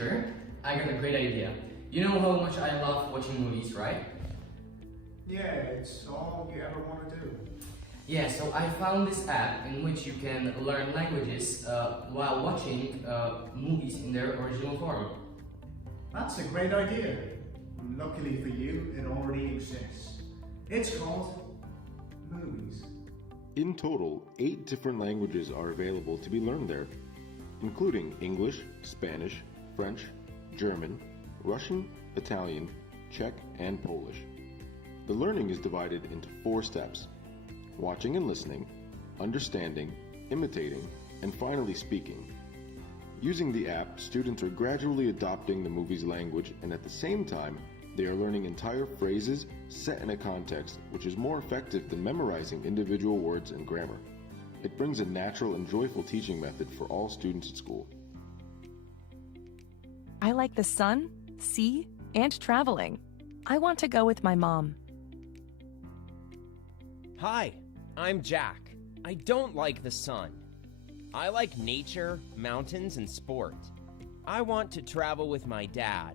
teacher, I got a great idea. You know how much I love watching movies, right? Yeah, it's all you ever want to do. Yeah, so I found this app in which you can learn languages while watching movies in their original form. That's a great idea. Luckily for you, it already exists. It's called MOOVEEZ. In total, 8 different languages are available to be learned there, including English, Spanish, French, German, Russian, Italian, Czech, and Polish. The learning is divided into 4 steps: watching and listening, understanding, imitating, and finally speaking. Using the app, students are gradually adopting the movie's language, and at the same time, they are learning entire phrases set in a context, which is more effective than memorizing individual words and grammar. It brings a natural and joyful teaching method for all students at school. I like the sun, sea, and traveling. I want to go with my mom. Hi, I'm Jack. I don't like the sun. I like nature, mountains, and sport. I want to travel with my dad.